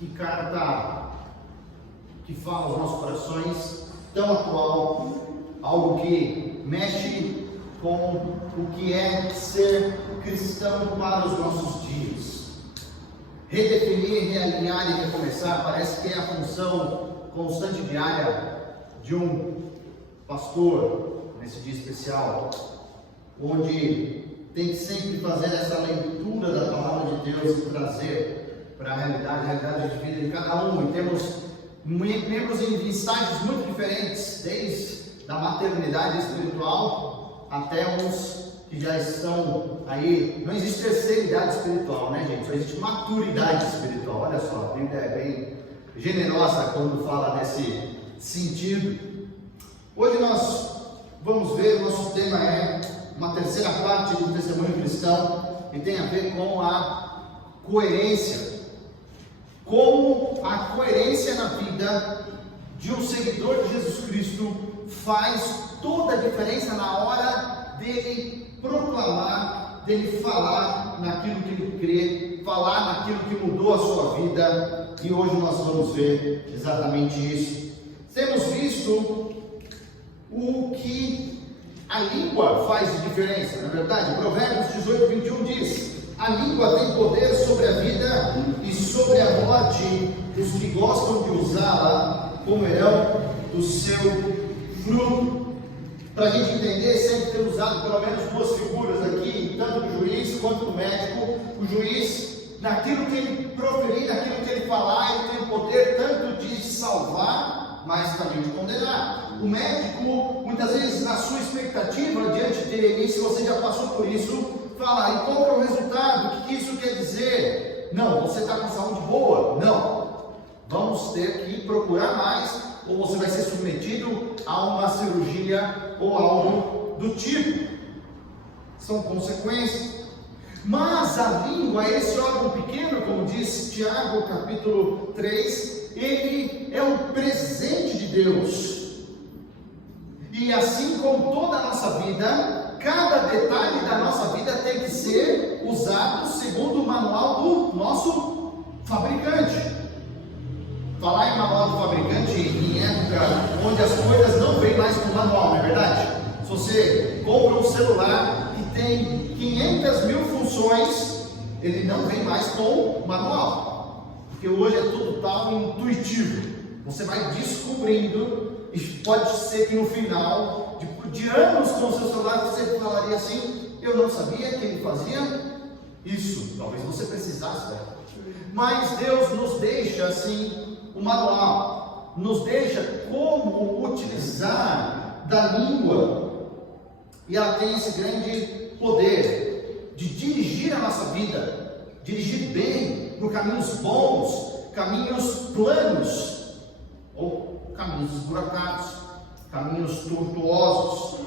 que carta que fala aos nossos corações, tão atual, algo que mexe com o que é ser cristão para os nossos dias. Redefinir, realinhar e recomeçar parece que é a função constante diária de um pastor nesse dia especial, onde tem que sempre fazer essa leitura da palavra de Deus e trazer para a realidade de vida de cada um. E temos membros em estágios muito diferentes, desde a maternidade espiritual até uns que já estão aí. Não existe terceira idade espiritual, né, gente? Só existe maturidade espiritual. Olha só, a Bíblia é bem generosa quando fala nesse sentido. Hoje nós vamos ver, o nosso tema é uma terceira parte do testemunho cristão e tem a ver com a coerência. Como a coerência na vida de um seguidor de Jesus Cristo faz toda a diferença na hora dele proclamar, dele falar naquilo que ele crê, falar naquilo que mudou a sua vida. E hoje nós vamos ver exatamente isso. Temos visto o que a língua faz de diferença, não é verdade? Provérbios 18, 21 diz: a língua tem poder sobre a vida e sobre a morte. Os que gostam de usá-la comerão do seu fruto. Para a gente entender, sempre ter usado pelo menos duas figuras aqui, tanto do juiz quanto do médico. O juiz, naquilo que ele proferir, naquilo que ele falar, ele tem o poder tanto de salvar, mas também de condenar. O médico, muitas vezes, na sua expectativa diante dele, se você já passou por isso, fala: e qual é o resultado? O que isso quer dizer? Não, você está com saúde boa? Não. Vamos ter que procurar mais, ou você vai ser submetido a uma cirurgia ou algo do tipo. São consequências. Mas a língua, esse órgão pequeno, como diz Tiago, capítulo 3, ele é um presente de Deus. E assim como toda a nossa vida, cada detalhe da nossa vida tem que ser usado segundo o manual do nosso fabricante. Falar em manual do fabricante, em época onde as coisas não vêm mais com manual, não é verdade? Se você compra um celular que tem 500 mil funções, ele não vem mais com manual, porque hoje é tudo tal intuitivo. Você vai descobrindo, e pode ser que no final de anos com o seu celular você falaria assim: eu não sabia que ele fazia isso. Talvez você precisasse, mas Deus nos deixa assim o manual, nos deixa como utilizar da língua, e ela tem esse grande poder de dirigir a nossa vida, dirigir bem por caminhos bons, caminhos planos, ou caminhos esburacados, caminhos tortuosos.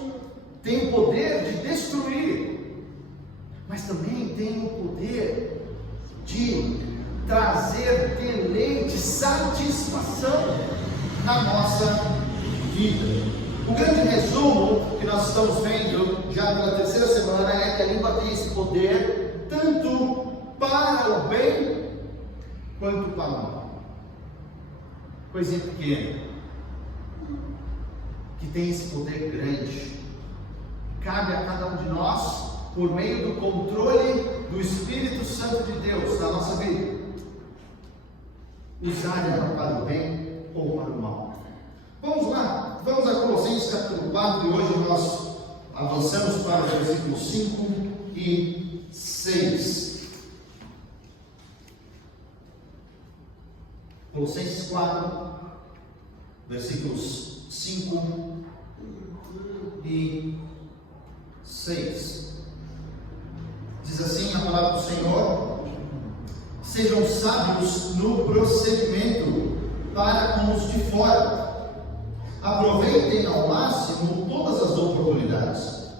Tem o poder de destruir, mas também tem o poder de trazer deleite, satisfação na nossa vida. O grande resumo que nós estamos vendo já pela terceira semana é que a língua tem esse poder tanto para o bem quanto para o mal. Coisinha pequena que tem esse poder grande. Cabe a cada um de nós, por meio do controle do Espírito Santo de Deus na nossa vida, usar ela para o bem ou para o mal. Vamos lá, vamos a Colossenses capítulo 4, e hoje nós avançamos para os versículos 5 e 6. Colossenses 4, versículos 5 e 6. Diz assim a palavra do Senhor: sejam sábios no procedimento para com os de fora. Aproveitem ao máximo todas as oportunidades.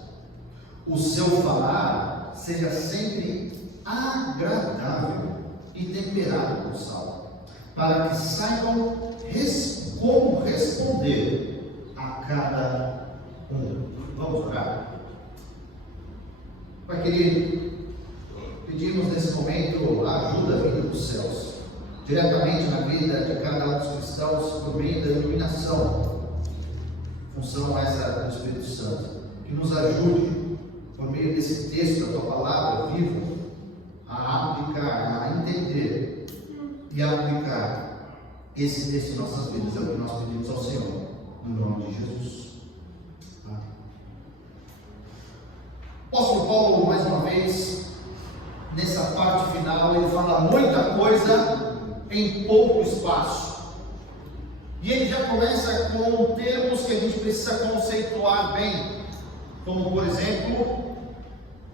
O seu falar seja sempre agradável e temperado com sal, para que saibam como responder a cada um. Vamos orar? Pai querido, pedimos nesse momento a ajuda vinda dos céus. diretamente na vida de cada um dos cristãos por meio da iluminação. Função essa do Espírito Santo, que nos ajude, por meio desse texto, da tua palavra viva, a aplicar, a entender e a aplicar esse texto em nossas vidas. É o que nós pedimos ao Senhor, no nome de Jesus. Amém. O apóstolo Paulo, mais uma vez, nessa parte final, ele fala muita coisa em pouco espaço. E ele já começa com termos que a gente precisa conceituar bem, como por exemplo,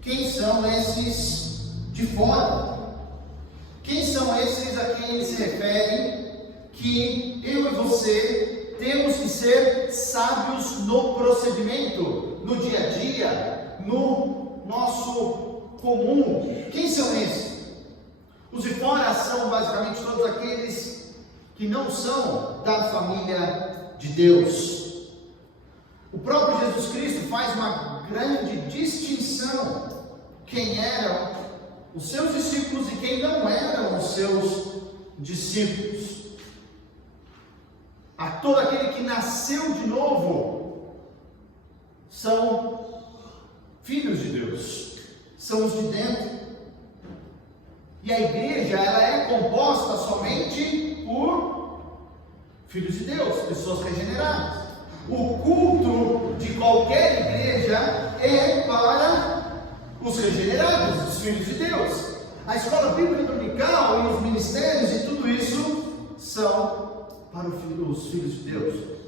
quem são esses de fora? Quem são esses a quem ele se refere que eu e você temos que ser sábios no procedimento, no dia a dia, no nosso comum? Quem são esses? Os de fora são basicamente todos aqueles que não são da família de Deus. O próprio Jesus Cristo faz uma grande distinção: quem eram os seus discípulos e quem não eram os seus discípulos. A todo aquele que nasceu de novo são filhos de Deus, são os de dentro. E a igreja, ela é composta somente por filhos de Deus, pessoas regeneradas. O culto de qualquer igreja é para os regenerados, os filhos de Deus. A escola bíblica dominical e os ministérios e tudo isso são para os filhos de Deus.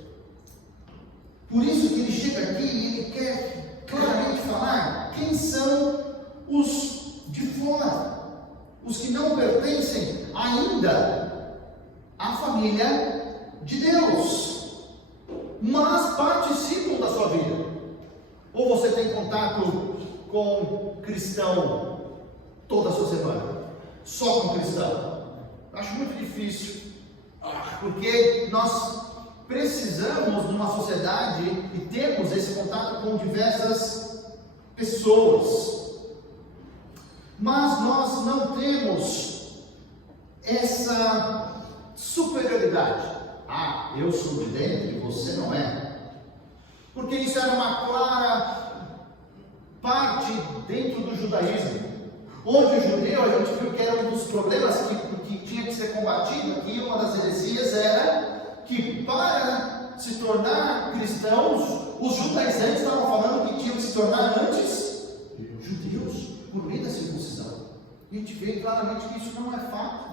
Por isso que ele chega aqui e ele quer claramente falar quem são os de fora, os que não pertencem ainda à família de Deus, mas participam da sua vida. Ou você tem contato com cristão toda a sua semana, só com cristão? Acho muito difícil, porque nós precisamos de uma sociedade e temos esse contato com diversas pessoas. Mas nós não temos essa superioridade. Eu sou de dentro e você não é. Porque isso era uma clara parte dentro do judaísmo, onde o judeu, a gente viu que era um dos problemas que tinha que ser combatido aqui. Uma das heresias era que para se tornar cristãos, os judaizantes estavam falando que tinham que se tornar antes judeus, por meio da circuncisão. E a gente vê claramente que isso não é fato.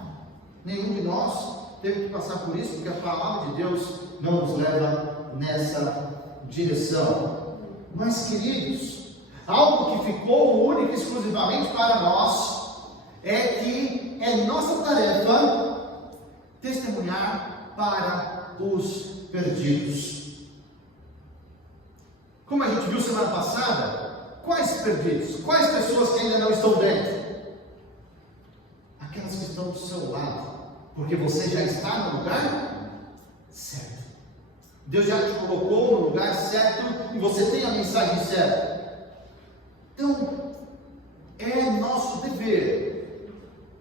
Nenhum de nós teve que passar por isso, porque a palavra de Deus não nos leva nessa direção. Mas, queridos, algo que ficou único e exclusivamente para nós é que é nossa tarefa testemunhar para os perdidos. Como a gente viu semana passada, quais perdidos? Quais pessoas que ainda não estão dentro? Aquelas que estão do seu lado, porque você já está no lugar certo. Deus já te colocou no lugar certo e você tem a mensagem certa. Então, é nosso dever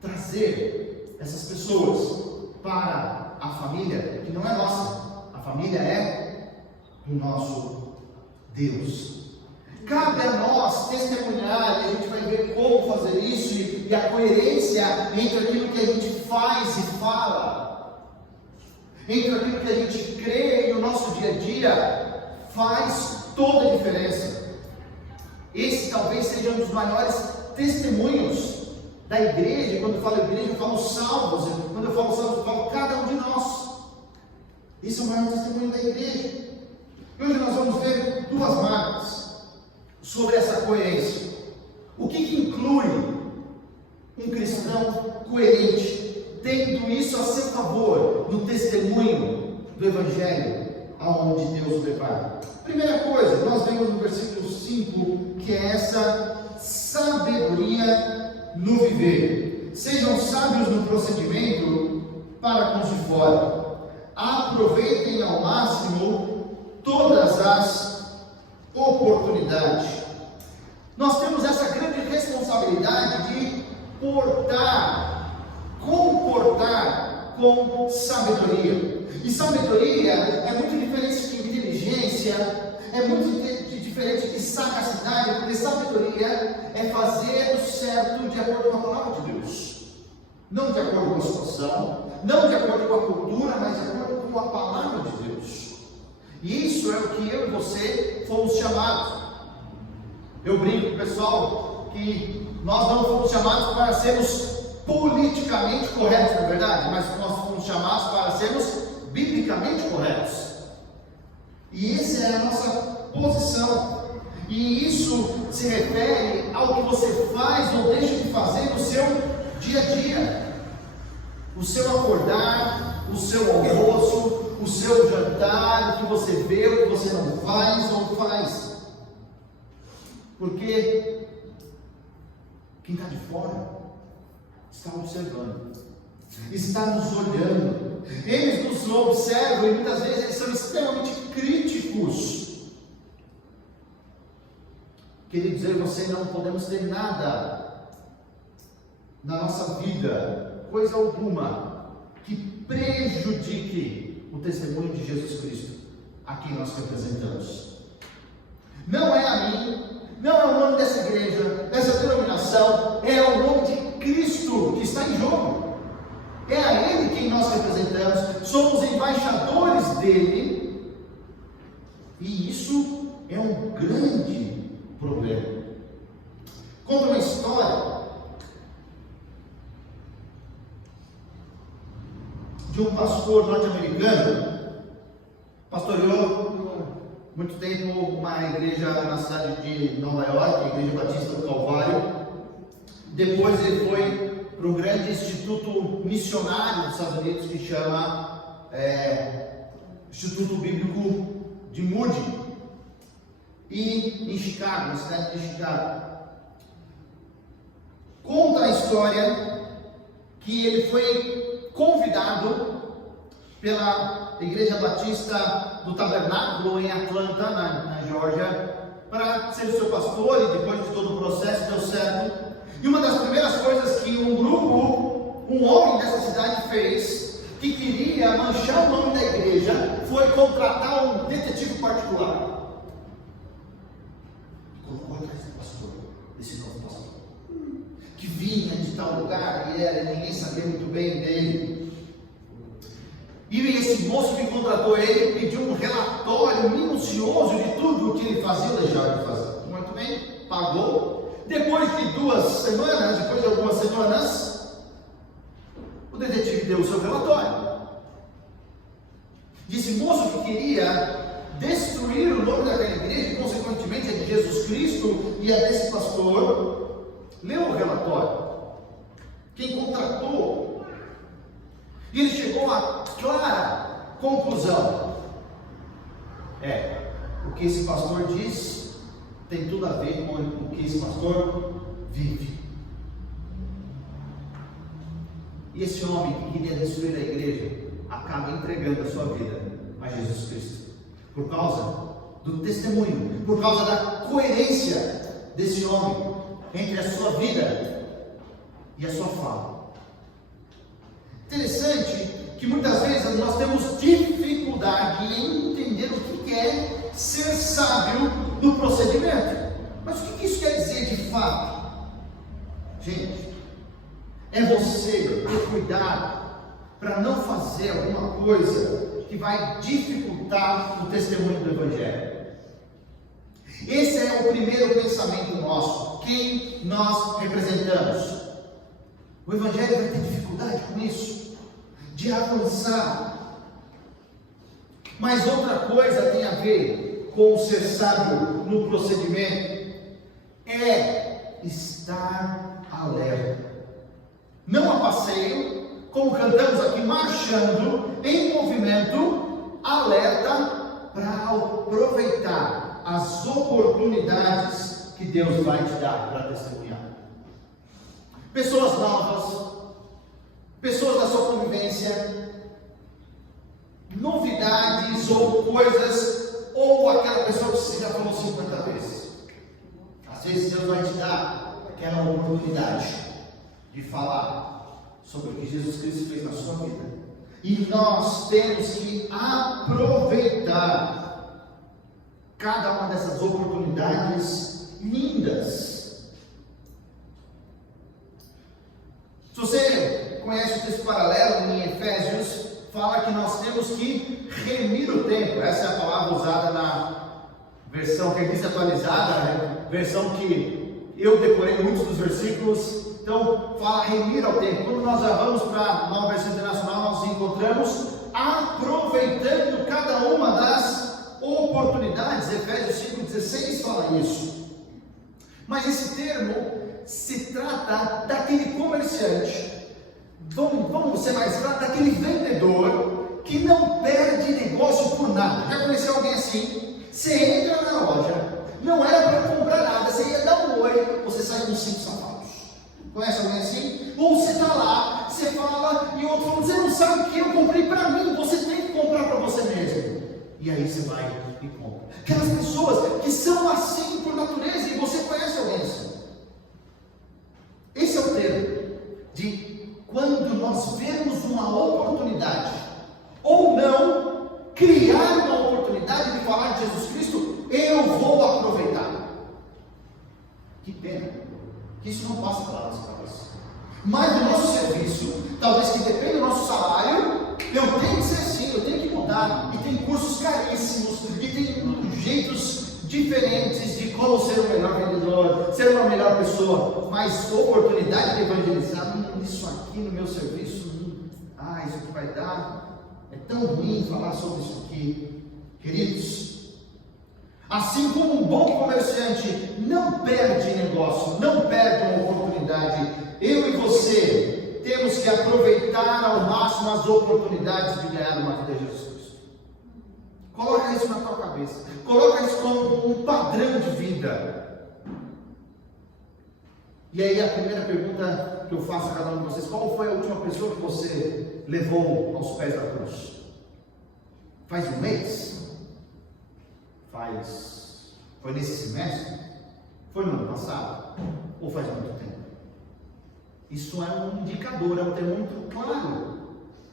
trazer essas pessoas para a família que não é nossa. A família é do nosso Deus. Cabe a nós testemunhar, e a gente vai ver como fazer isso e a coerência entre aquilo que a gente faz e fala, entre aquilo que a gente crê e o nosso dia a dia, faz toda a diferença. Esse talvez seja um dos maiores testemunhos da igreja. E quando eu falo igreja, eu falo salvos. Quando eu falo salvos, eu falo cada um de nós. Esse é o maior testemunho da igreja. E hoje nós vamos ver duas marcas sobre essa coerência. O que inclui um cristão coerente, tendo isso a seu favor no testemunho do Evangelho aonde Deus levar? Primeira coisa, nós vemos no versículo 5, que é essa sabedoria no viver. Sejam sábios no procedimento para com os de fora. Aproveitem ao máximo todas as oportunidades. Nós temos essa grande responsabilidade de comportar com sabedoria. E sabedoria é muito diferente de inteligência, é muito diferente de sagacidade, porque sabedoria é fazer o certo de acordo com a palavra de Deus. Não de acordo com a situação, não de acordo com a cultura, mas de acordo com a palavra de Deus. E isso é o que eu e você fomos chamados. Eu brinco com o pessoal que nós não fomos chamados para sermos politicamente corretos, não é verdade? Mas nós fomos chamados para sermos biblicamente corretos. E essa é a nossa posição. E isso se refere ao que você faz ou deixa de fazer no seu dia a dia. O seu acordar, o seu almoço, o seu jantar, o que você vê, o que você não faz ou faz. Porque quem está de fora está observando, está nos olhando, eles nos observam e muitas vezes eles são extremamente críticos. Queridos, eu e você não podemos ter nada na nossa vida, coisa alguma, que prejudique o testemunho de Jesus Cristo a quem nós representamos. Não é a mim, não é o nome dessa igreja, dessa denominação, é o nome de Cristo que está em jogo. É a Ele quem nós representamos, somos embaixadores dele, e isso é um grande problema. Conta uma história de um pastor norte-americano, pastoreou muito tempo uma igreja na cidade de Nova York, a Igreja Batista do Calvário. Depois ele foi para um grande instituto missionário dos Estados Unidos que chama Instituto Bíblico de Moody, e em Chicago, na cidade de Chicago. Conta a história que ele foi convidado pela Igreja Batista do Tabernáculo em Atlanta, na Geórgia, para ser o seu pastor, e depois de todo o processo deu certo. E uma das primeiras coisas que um homem dessa cidade fez, que queria manchar o nome da igreja, foi contratar um detetive particular. Colocou atrás do pastor, desse novo pastor, que vinha de tal lugar e ninguém sabia muito bem dele. E esse moço que contratou ele pediu um relatório minucioso de tudo o que ele fazia ou deixava de fazer. Muito bem, pagou. Depois de algumas semanas, o detetive deu o seu relatório. Disse: moço que queria destruir o nome daquela igreja, e consequentemente a de Jesus Cristo e a desse pastor, leu o relatório. Quem contratou, e ele chegou a clara conclusão: o que esse pastor diz tem tudo a ver com o que esse pastor vive. E esse homem que queria destruir a igreja acaba entregando a sua vida a Jesus Cristo, por causa do testemunho, por causa da coerência desse homem entre a sua vida e a sua fala. Interessante que muitas vezes nós temos dificuldade em entender o que é ser sábio no procedimento. Mas o que isso quer dizer de fato? Gente, é você ter cuidado para não fazer alguma coisa que vai dificultar o testemunho do Evangelho. Esse é o primeiro pensamento nosso. Quem nós representamos? O Evangelho vai ter dificuldade com isso, de avançar. Mas outra coisa tem a ver com o ser sábio no procedimento, é estar alerta. Não a passeio, como cantamos aqui, marchando em movimento, alerta para aproveitar as oportunidades que Deus vai te dar para testemunhar. Pessoas novas, pessoas da sua convivência, novidades ou coisas, ou aquela pessoa que você já falou 50 vezes. Às vezes Deus vai te dar aquela oportunidade de falar sobre o que Jesus Cristo fez na sua vida. E nós temos que aproveitar cada uma dessas oportunidades lindas. Se você conhece o texto paralelo em Efésios, fala que nós temos que remir o tempo. Essa é a palavra usada na versão revista atualizada, né? Versão que eu decorei muitos dos versículos. Então, fala remir ao tempo. Quando nós já vamos para a nova versão internacional, nós nos encontramos aproveitando cada uma das oportunidades. Efésios 5,16 fala isso. Mas esse termo se trata daquele comerciante, vamos ser mais claros, daquele vendedor que não perde negócio por nada. Já conheceu alguém assim? Você entra na loja, não era para comprar nada, você ia dar um oi, você sai com 5 sapatos. Conhece alguém assim? Ou você está lá, você fala, e o outro fala, você não sabe o que eu comprei para mim, você tem que comprar para você mesmo. E aí você vai e compra. Aquelas pessoas que são assim por natureza, e você conhece alguém assim. Esse é o termo de quando nós vemos uma oportunidade, ou não, criar uma oportunidade de falar de Jesus Cristo, eu vou aproveitar. Que pena que isso não passa pela nossa cabeça. Mas no nosso serviço, talvez que dependa do nosso salário, eu tenho que ser assim, eu tenho que mudar. E tem cursos caríssimos, e tem jeitos diferentes de como ser um melhor vendedor, ser uma melhor pessoa. Mas oportunidade de evangelizar, isso aqui no meu serviço, isso aqui vai dar. É tão ruim falar sobre isso aqui. Queridos, assim como um bom comerciante não perde negócio, não perde uma oportunidade, eu e você temos que aproveitar ao máximo as oportunidades de ganhar uma vida de Jesus Cristo. Coloca isso na tua cabeça, coloca isso como um padrão de vida. E aí a primeira pergunta que eu faço a cada um de vocês: qual foi a última pessoa que você levou aos pés da cruz? Faz um mês? Foi nesse semestre? Foi no ano passado? Ou faz muito tempo? Isso é um indicador, é um termômetro claro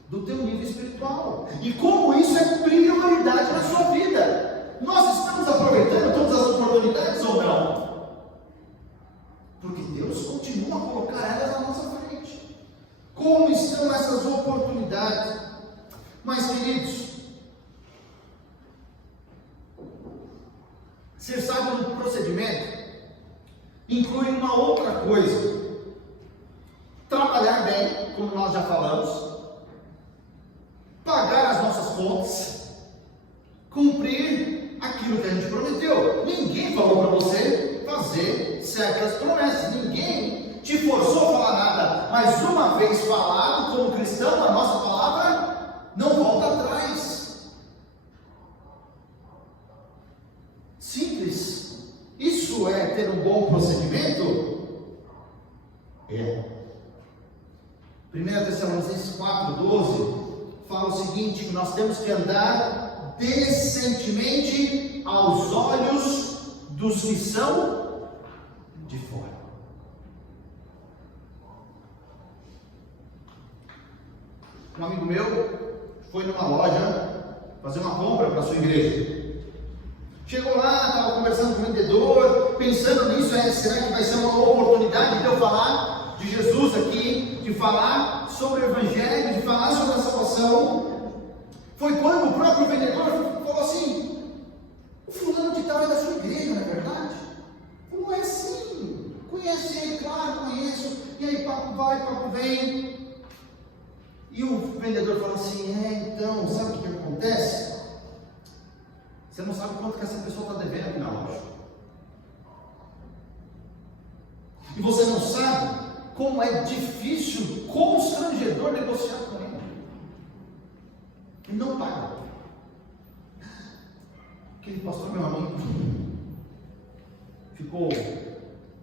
do teu nível espiritual. E como isso é prioridade na sua vida. Nós estamos aproveitando todas as oportunidades ou não? Porque Deus continua a colocar elas na nossa frente. Como estão essas oportunidades? Mas, queridos, ser sábio no procedimento inclui uma outra coisa: trabalhar bem, como nós já falamos, pagar as nossas contas, cumprir aquilo que a gente prometeu. Ninguém falou para você fazer certas promessas, ninguém te forçou a falar nada, mas uma vez falado, como cristão, a nossa palavra não volta atrás. Simples. Isso é ter um bom procedimento? É. 1 Tessalonicenses 4,12 fala o seguinte: que nós temos que andar decentemente aos olhos dos que são de fora. Um amigo meu foi numa loja fazer uma compra para a sua igreja. Chegou lá, estava conversando com o vendedor, pensando nisso, será que vai ser uma oportunidade de eu falar de Jesus aqui, de falar sobre o Evangelho, de falar sobre a salvação? Foi quando o próprio vendedor falou assim: o fulano de tal é da sua igreja, não é verdade? Como é assim? Conhece ele? Claro, conheço. E aí papo vai, papo vem. E o vendedor falou assim: então, sabe o que acontece? Você não sabe quanto que essa pessoa está devendo aqui na loja. E você não sabe como é difícil, constrangedor negociar com ele. Ele não paga. Aquele pastor, meu amigo, ficou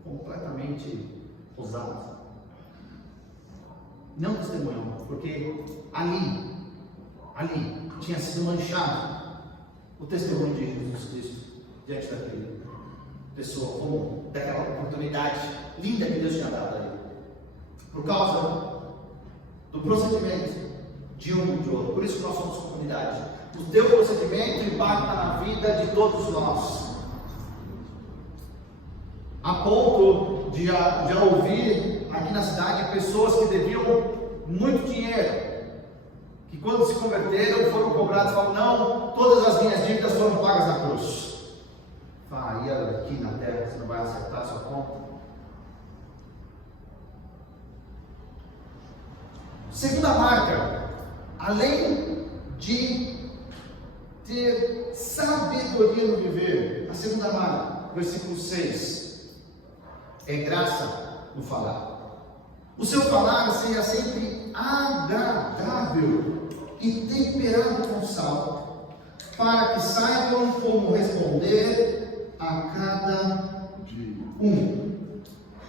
completamente ousado. Não testemunhou, porque ali tinha sido manchado o testemunho de Jesus Cristo diante daquela pessoa, como daquela oportunidade linda que Deus tinha dado ali, por causa do procedimento de um e de outro. Por isso que nós somos comunidade. O teu procedimento impacta na vida de todos nós. A ponto de já ouvir aqui na cidade pessoas que deviam muito dinheiro, que quando se converteram foram cobrados, falam, não, todas as minhas dívidas foram pagas na cruz. Aí aqui na terra você não vai acertar a sua conta. Segunda marca, além de ter sabedoria no viver, a segunda marca, versículo 6, é graça no falar. O seu falar seja sempre agradável e temperado com sal, para que saibam como responder a cada um.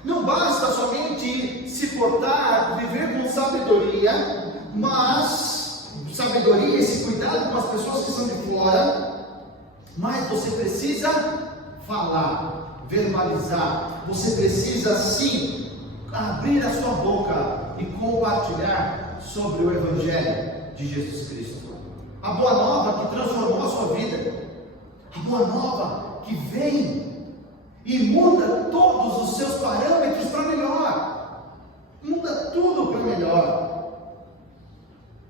Não basta somente se portar, viver com sabedoria, mas sabedoria, esse cuidado com as pessoas que são de fora, mas você precisa falar, verbalizar, você precisa sim abrir a sua boca e compartilhar sobre o Evangelho de Jesus Cristo. A boa nova que transformou a sua vida, a boa nova que vem e muda todos os seus parâmetros para melhor, muda tudo para melhor.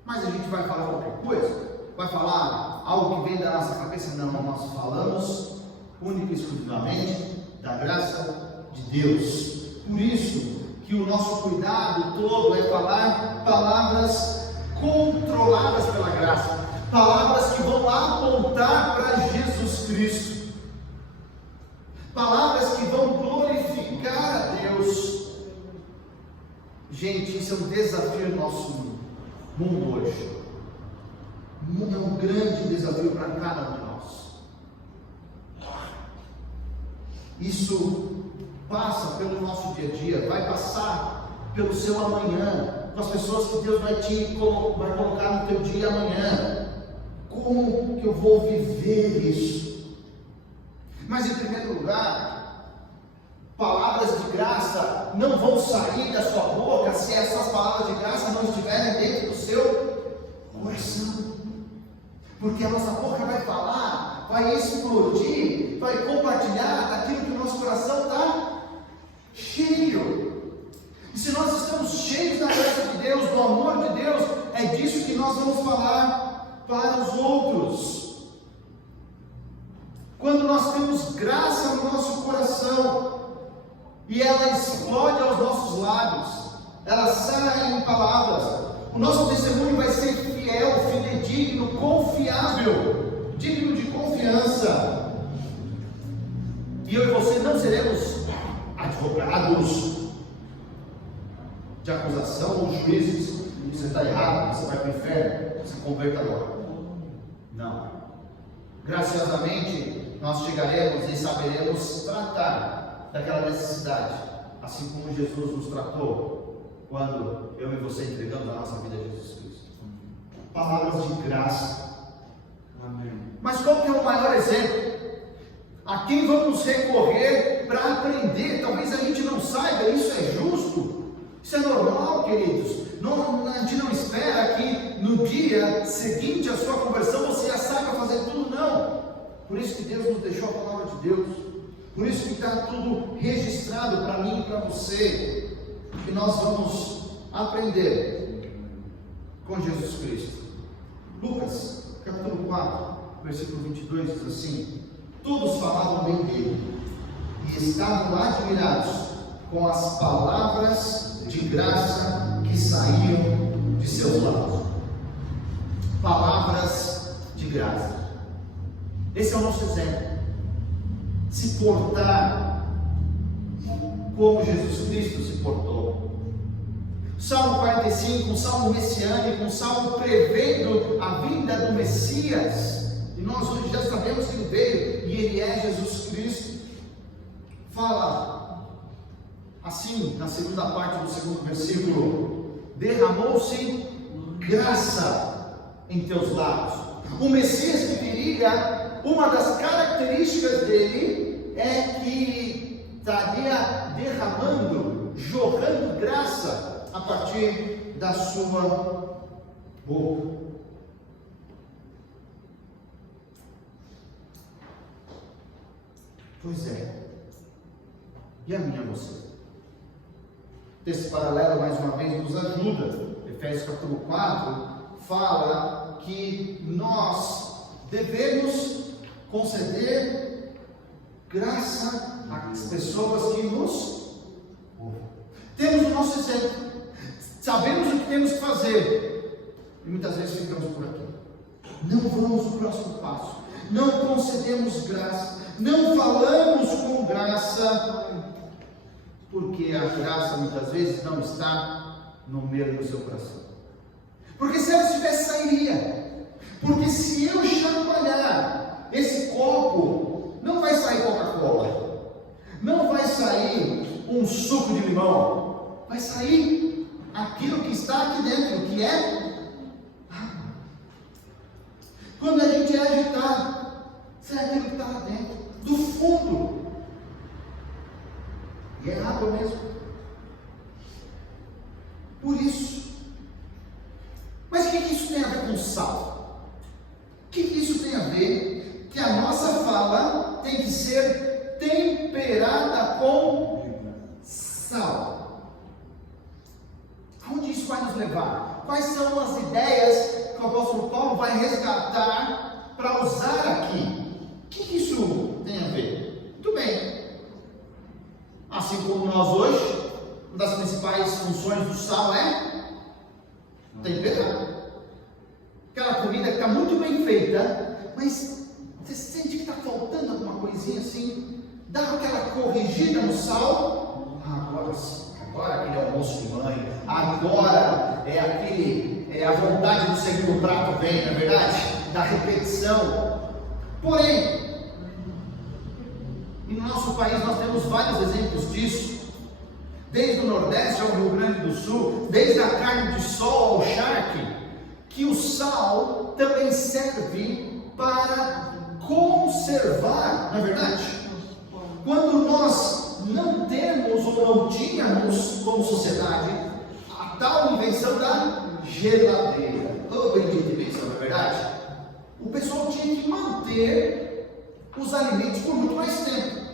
Mas a gente vai falar qualquer coisa? Vai falar algo que vem da nossa cabeça? Não, nós falamos única e exclusivamente da graça de Deus. Por isso que o nosso cuidado todo é falar palavras controladas pela graça, palavras que vão apontar para Jesus Cristo, palavras que vão glorificar a Deus. Gente, isso é um desafio no nosso mundo hoje. É um grande desafio para cada um de nós. Isso passa pelo nosso dia a dia, vai passar pelo seu amanhã, com as pessoas que Deus vai colocar no teu dia amanhã. Como que eu vou viver isso? Mas em primeiro lugar, palavras de graça não vão sair da sua boca se essas palavras de graça não estiverem dentro do seu coração. Porque a nossa boca vai falar, vai explodir, vai compartilhar daquilo que o nosso coração está cheio. E se nós estamos cheios da graça de Deus, do amor de Deus, é disso que nós vamos falar para os outros. Quando nós temos graça no nosso coração e ela explode aos nossos lábios, ela sai em palavras, o nosso testemunho vai ser fiel, fidedigno, confiável, digno de confiança. E eu e você não seremos advogados de acusação ou juízes. Você está errado, você vai para o inferno, você converta agora. Não. Graciosamente, nós chegaremos e saberemos tratar daquela necessidade, assim como Jesus nos tratou quando eu e você entregamos a nossa vida a Jesus Cristo. Palavras de graça. Amém. Mas qual que é o maior exemplo? A quem vamos recorrer para aprender? Talvez a gente não saiba, isso é justo, isso é normal, queridos. Não, a gente não espera que no dia seguinte à sua conversão você já saiba fazer tudo, não. Por isso que Deus nos deixou a palavra de Deus, por isso que está tudo registrado para mim e para você, que nós vamos aprender com Jesus Cristo. Lucas, capítulo 4, versículo 22, diz assim: todos falavam bem dele e estavam admirados com as palavras de graça que saíam de seus lábios. Palavras de graça. Esse é o nosso exemplo. Se portar como Jesus Cristo se portou. Salmo 45, um salmo messiânico, um salmo prevendo a vinda do Messias. E nós hoje já sabemos que ele veio e ele é Jesus Cristo. Fala assim na segunda parte do segundo versículo: derramou-se graça em teus lábios. O Messias que viria, uma das características dele é que estaria derramando, jorrando graça a partir da sua boca. Pois é. E a minha você? Esse paralelo, mais uma vez, nos ajuda. Efésios capítulo 4 fala que nós devemos conceder graça às pessoas que nos ouvem. Temos o nosso exemplo, sabemos o que temos que fazer, e muitas vezes ficamos por aqui. Não vamos ao próximo passo, não concedemos graça, não falamos com graça, porque a graça muitas vezes não está no meio do seu coração. Porque se ela estivesse, sairia. Porque se eu chacoalhar esse copo, não vai sair Coca-Cola, não vai sair um suco de limão, vai sair aquilo que está aqui dentro, que é água. Quando a gente é agitado, sai aquilo que está lá dentro, do fundo. E é água mesmo. Por isso. Mas o que isso tem a ver com sal? O que isso tem a ver? Que a nossa fala tem que ser temperada com sal. Aonde isso vai nos levar? Quais são as ideias que o apóstolo Paulo vai resgatar para usar aqui? O que isso tem a ver? Muito bem. Assim como nós hoje, uma das principais funções do sal é temperar. Aquela comida que está muito bem feita, mas você sente que está faltando alguma coisinha assim, dá aquela corrigida no sal. Agora sim, agora aquele almoço de mãe, agora a vontade do segundo prato vem, não é verdade? Da repetição. Porém, e no nosso país nós temos vários exemplos disso, desde o Nordeste ao Rio Grande do Sul, desde a carne de sol ao charque, que o sal também serve para conservar, não é verdade? Quando nós não temos ou não tínhamos como sociedade a tal invenção da geladeira, bendita invenção, não é verdade? O pessoal tinha que manter os alimentos por muito mais tempo.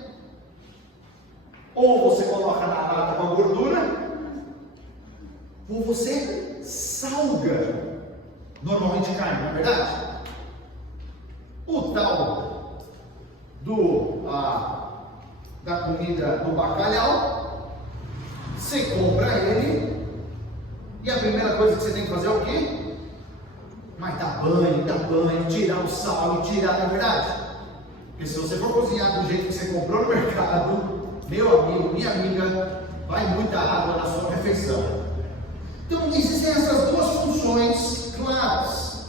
Ou você coloca na lata com a gordura, ou você salga, normalmente carne, não é verdade? O tal da comida do bacalhau, você compra ele, e a primeira coisa que você tem que fazer é o quê? Mas dar banho, tirar o sal e tirar, não é verdade? Porque se você for cozinhar do jeito que você comprou no mercado, meu amigo, minha amiga, vai muita água na sua refeição. Então existem essas duas funções claras.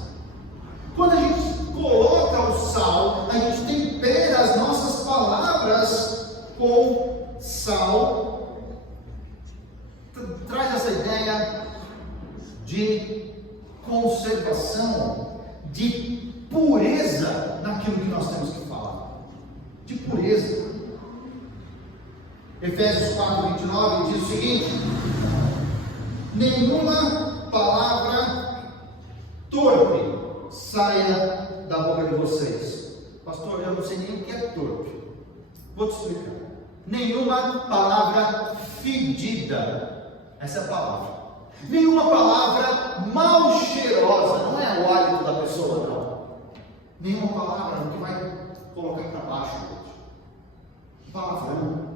Quando a gente coloca o sal, a gente tempera as nossas palavras com sal, traz essa ideia de conservação, de pureza naquilo que nós temos que falar, de pureza. Efésios 4:29 diz o seguinte: nenhuma palavra torpe saia da boca de vocês. Pastor, eu não sei nem o que é torpe. Vou te explicar. Nenhuma palavra fedida, essa é a palavra. Nenhuma palavra mal cheirosa, não é o hálito da pessoa, não. Nenhuma palavra que vai colocar para baixo. Palavrão.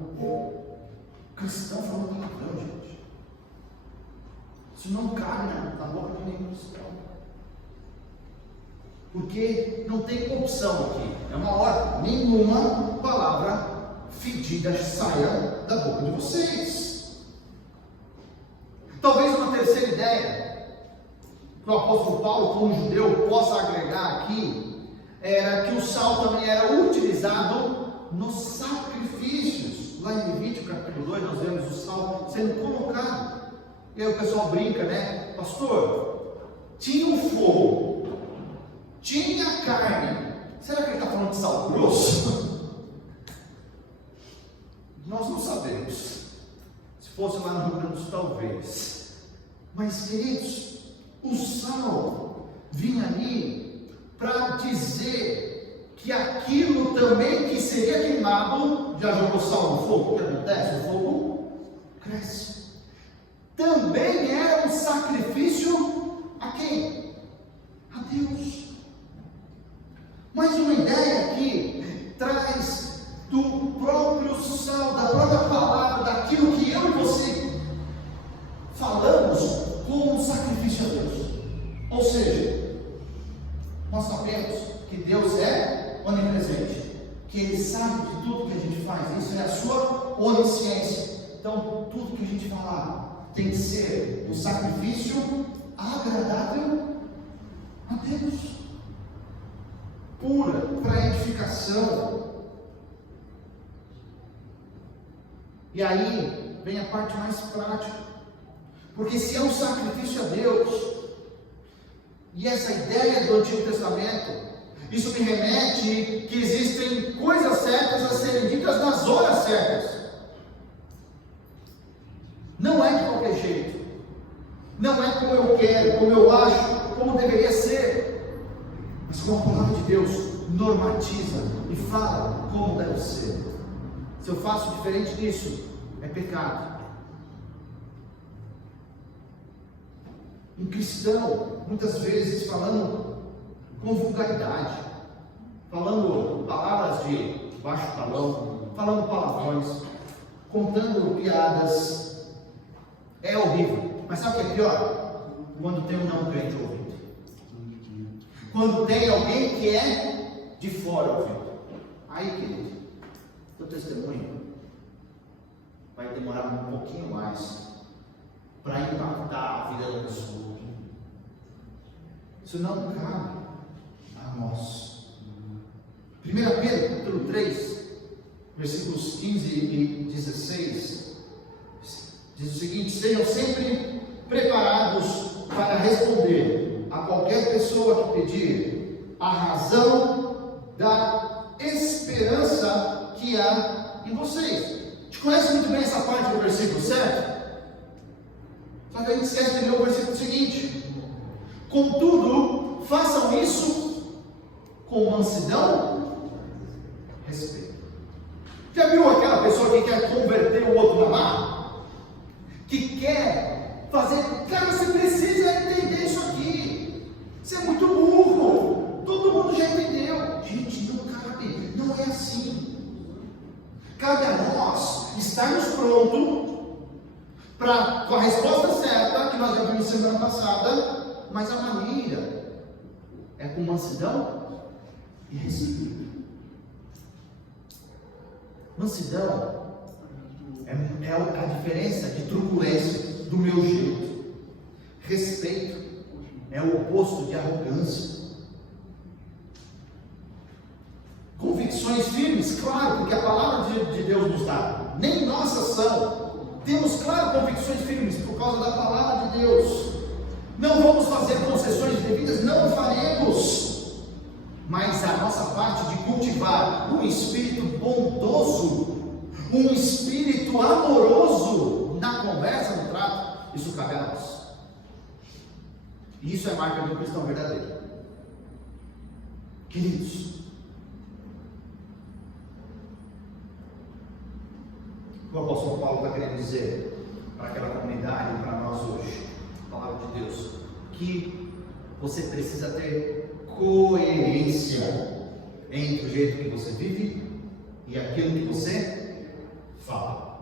Cristão falando palavrão, gente. Isso não cabe na boca de nenhum cristão. Porque não tem opção aqui. É uma ordem. Nenhuma palavra fedida saia da boca de vocês. Talvez uma terceira ideia que o apóstolo Paulo, como judeu, possa agregar aqui, era que o sal também era utilizado nos sacrifícios. Lá em Levítico capítulo 2 nós vemos o sal sendo colocado. E aí o pessoal brinca, né? Pastor, tinha um fogo, tinha carne. Será que ele está falando de sal grosso? Nós não sabemos. Se fosse lá no Rio Grande do Sul, talvez. Mas, queridos, O sal vinha ali para dizer que aquilo também que seria queimado, já jogou sal no fogo, o que acontece? O fogo cresce. Também era um sacrifício a quem? A Deus. Mas uma ideia que traz do próprio sal, da própria palavra, daquilo que eu e você falamos como um sacrifício a Deus. Ou seja, nós sabemos que Deus é onipresente, que Ele sabe de tudo que a gente faz, isso é a sua onisciência. Então, tudo que a gente falar tem que ser um sacrifício agradável a Deus, pura, para edificação. E aí vem a parte mais prática, porque se é um sacrifício a Deus, e essa ideia do Antigo Testamento, isso me remete que existem coisas certas a serem ditas nas horas certas. Não é de qualquer jeito, não é como eu quero, como eu acho, como deveria ser, mas como a palavra de Deus normatiza e fala como deve ser. Se eu faço diferente disso, é pecado. Um cristão, muitas vezes falando com vulgaridade, falando palavras de baixo calão, falando palavrões, contando piadas, é horrível. Mas sabe o que é pior? Quando tem um não crente ouvindo, quando tem alguém que é de fora ouvindo. Aí, querido, teu testemunho vai demorar um pouquinho mais para impactar a vida da pessoa. Isso não cabe a nós. 1 Pedro, capítulo 3, versículos 15 e 16, diz o seguinte: sejam sempre preparados para responder a qualquer pessoa que pedir a razão da esperança que há em vocês. A gente conhece muito bem essa parte do versículo, certo? Só que a gente esquece de ler o versículo seguinte: contudo, façam isso com mansidão, respeito. Já viu aquela pessoa que quer converter o outro na marra? Que quer fazer, cara, você precisa entender isso aqui. Você é muito burro. Todo mundo já entendeu. Gente, não cabe, não é assim. Cabe a nós estarmos prontos com a resposta certa, que nós já vimos semana passada, mas a maneira é com mansidão e respeito. Mansidão é a diferença de truculência do meu jeito. Respeito é o oposto de arrogância. Convicções firmes, claro, porque a palavra de Deus nos dá. Nem nossa ação. Temos, claro, convicções firmes por causa da palavra de Deus. Não vamos fazer concessões devidas, não faremos. Mas a nossa parte de cultivar um espírito bondoso, um espírito amoroso na conversa, no trato, isso cabe a nós. E isso é marca de um cristão verdadeiro. Queridos, o apóstolo Paulo está querendo dizer para aquela comunidade e para nós hoje, a palavra de Deus, que você precisa ter coerência entre o jeito que você vive e aquilo que você fala.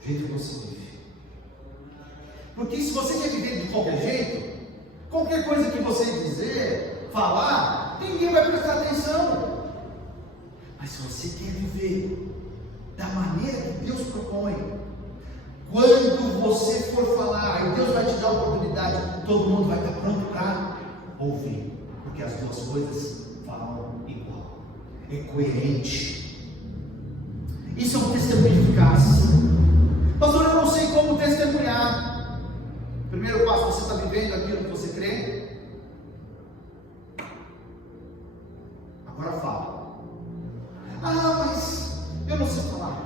O jeito que você vive. Porque se você quer viver de qualquer jeito, qualquer coisa que você dizer, falar, ninguém vai prestar atenção. Mas se você quer viver da maneira que Deus propõe, quando você for falar, e Deus vai te dar a oportunidade, todo mundo vai estar pronto para ouvir, porque as duas coisas falam igual, é coerente. Isso é um testemunho eficaz. Pastor, eu não sei como testemunhar. Primeiro passo: você está vivendo aquilo que você crê? Agora fala. Ah, mas eu não sei falar.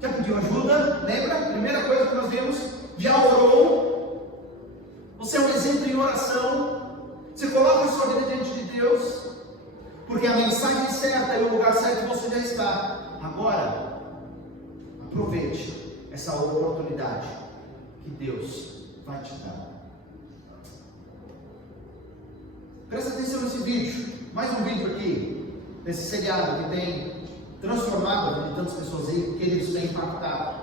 Já pediu ajuda? Lembra? Primeira coisa que nós vimos, já orou. Você é um exemplo em oração. Você coloca a sua vida diante de Deus, porque a mensagem certa e o lugar certo você já está. Agora, aproveite essa oportunidade que Deus vai te dar. Presta atenção nesse vídeo. Mais um vídeo aqui, desse seriado que tem transformado a vida de tantas pessoas aí, que eles têm impactado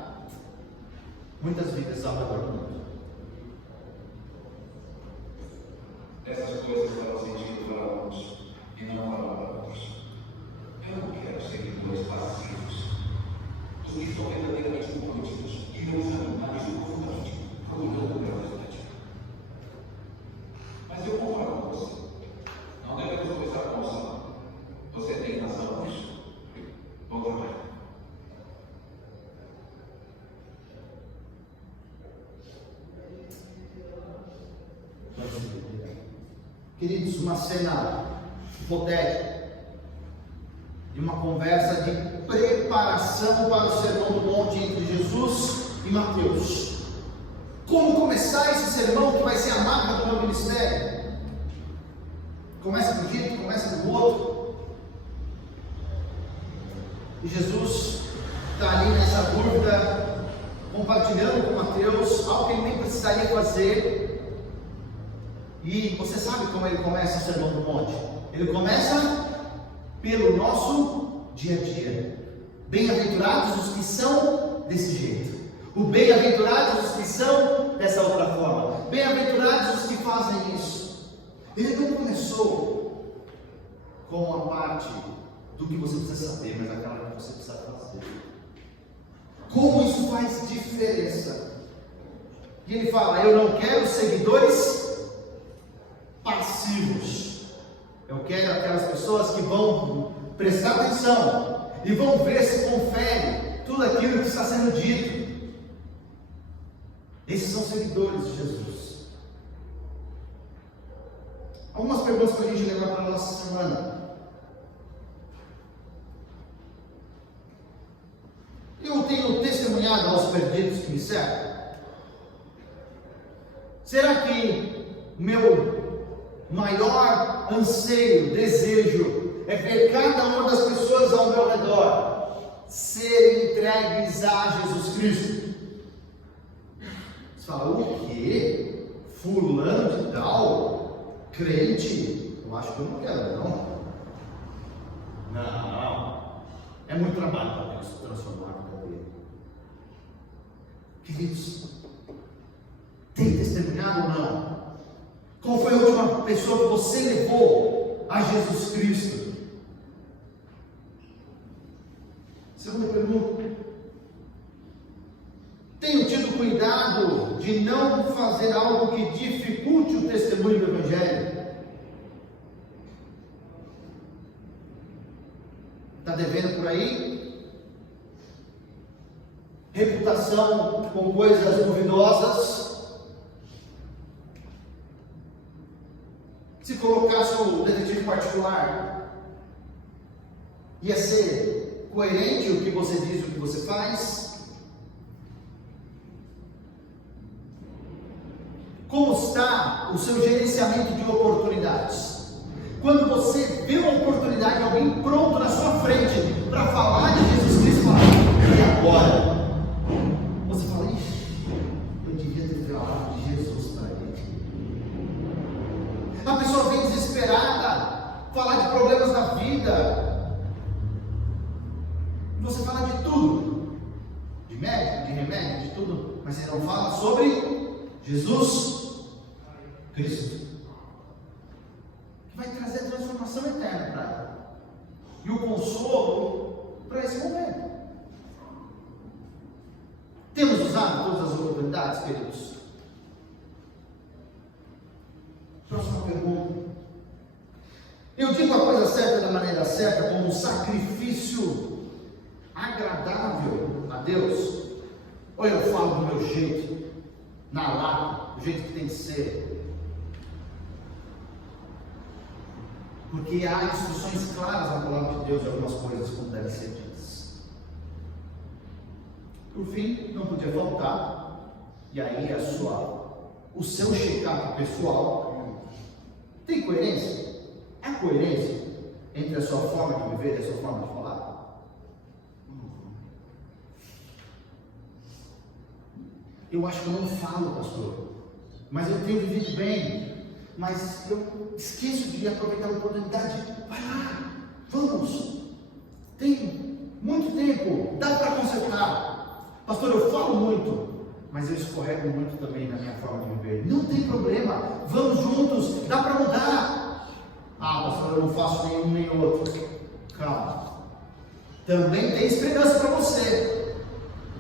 muitas vidas ao redor do mundo. Essas coisas farão sentido para alguns e não para outros. Eu não quero seguidores passivos, dos que estão verdadeiramente comprometidos e não mais profundamente procurando pela verdade. Mas eu concordo com você. Não devemos começar com emoção. Você tem razão nisso. Vou trabalhar. Queridos, uma cena hipotética de uma conversa de preparação para o Sermão do Monte entre Jesus e Mateus. Como começar esse sermão que vai ser a marca do meu ministério? Começa de um jeito, começa do outro. E Jesus está ali nessa dúvida, compartilhando com Mateus algo que ele nem precisaria fazer. E você sabe como ele começa o Sermão do Monte? Ele começa pelo nosso dia a dia. Bem-aventurados os que são desse jeito. O bem-aventurados os que são dessa outra forma. Bem-aventurados os que fazem isso. Ele não começou com a parte do que você precisa saber, mas aquela que você precisa fazer. Como isso faz diferença? E ele fala: eu não quero seguidores passivos. Eu quero aquelas pessoas que vão prestar atenção e vão ver se confere tudo aquilo que está sendo dito. Esses são seguidores de Jesus. Algumas perguntas para a gente levar para a nossa semana. Eu tenho testemunhado aos perdidos que me cercam? Será que o meu maior anseio, desejo, é ver cada uma das pessoas ao meu redor serem entregues a Jesus Cristo? Você fala: o quê? Fulano de tal? Crente? Eu acho que eu não quero, não. Não. É muito trabalho para Deus transformar a vida dele. Queridos, tem testemunhado ou não? Qual foi a última pessoa que você levou a Jesus Cristo? Segunda pergunta: tenho tido cuidado de não fazer algo que dificulte o testemunho do Evangelho? Está devendo por aí? Reputação com coisas duvidosas? Se colocasse o detetive particular, ia ser coerente o que você diz e o que você faz? Como está o seu gerenciamento de oportunidades? Quando você vê uma oportunidade, alguém pronto na sua frente para falar de Jesus Cristo, fala: e agora? Você fala: ixi, eu devia ter falado de Jesus para ele. A pessoa vem desesperada, falar de problemas da vida. Você fala de tudo, de médico, de remédio, de tudo, mas você não fala sobre Jesus Cristo, que vai trazer transformação eterna para ela e o consolo para esse momento. Temos usado todas as oportunidades, queridos? Próxima pergunta: eu digo a coisa certa da maneira certa, como um sacrifício agradável a Deus? Ou eu falo do meu jeito, na lata, do jeito que tem que ser? Porque há instruções claras na palavra de Deus de algumas coisas como devem ser ditas. Por fim, não podia faltar, e aí a sua o seu check-up pessoal. Tem coerência? Há coerência entre a sua forma de viver e a sua forma de falar? Eu acho que eu não falo, pastor, mas eu tenho vivido bem, mas eu esqueço de aproveitar a oportunidade. Vai lá, vamos, tem muito tempo, dá para consertar. Pastor, eu falo muito, mas eu escorrego muito também na minha forma de viver. Não tem problema, vamos juntos, dá para mudar. Ah, pastor, eu não faço nenhum nem outro. Calma, também tem esperança para você.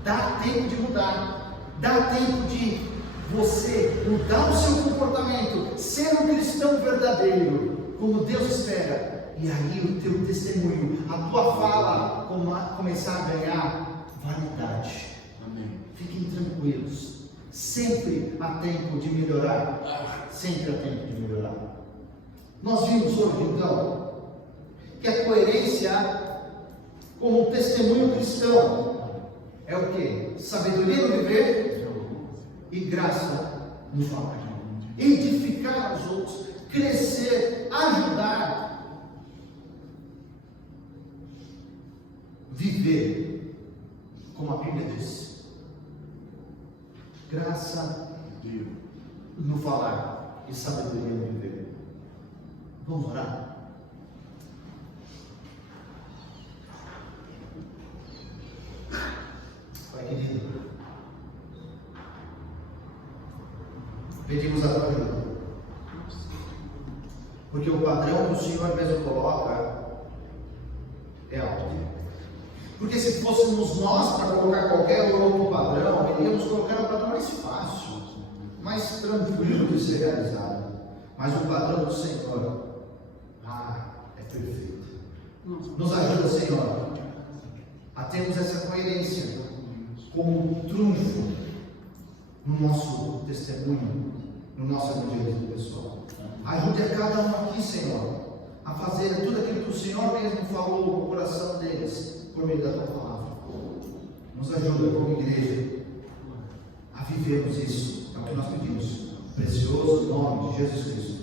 Dá tempo de mudar, dá tempo de você mudar o seu comportamento, ser um cristão verdadeiro, como Deus espera, e aí o teu testemunho, a tua fala começar a ganhar validade. Amém. Fiquem tranquilos, sempre há tempo de melhorar, sempre há tempo de melhorar. Nós vimos hoje então que a coerência como testemunho cristão é o que? Sabedoria no viver e graça no falar. Edificar os outros, crescer, ajudar, viver, como a Bíblia diz. Graça no falar e sabedoria no viver. Vamos orar? Pai querido, pedimos a tua ajuda, porque o padrão que o Senhor mesmo coloca é alto. Porque se fôssemos nós para colocar qualquer outro padrão, iríamos colocar um padrão mais fácil, mais tranquilo de ser realizado. Mas o padrão do Senhor, é perfeito. Nos ajuda, Senhor, a termos essa coerência como um trunfo no nosso testemunho, no nosso evangelismo pessoal. Ajude a cada um aqui, Senhor, a fazer tudo aquilo que o Senhor mesmo falou no coração deles, por meio da tua palavra. Nos ajuda como igreja a vivermos isso, é o que nós pedimos. Precioso nome de Jesus Cristo.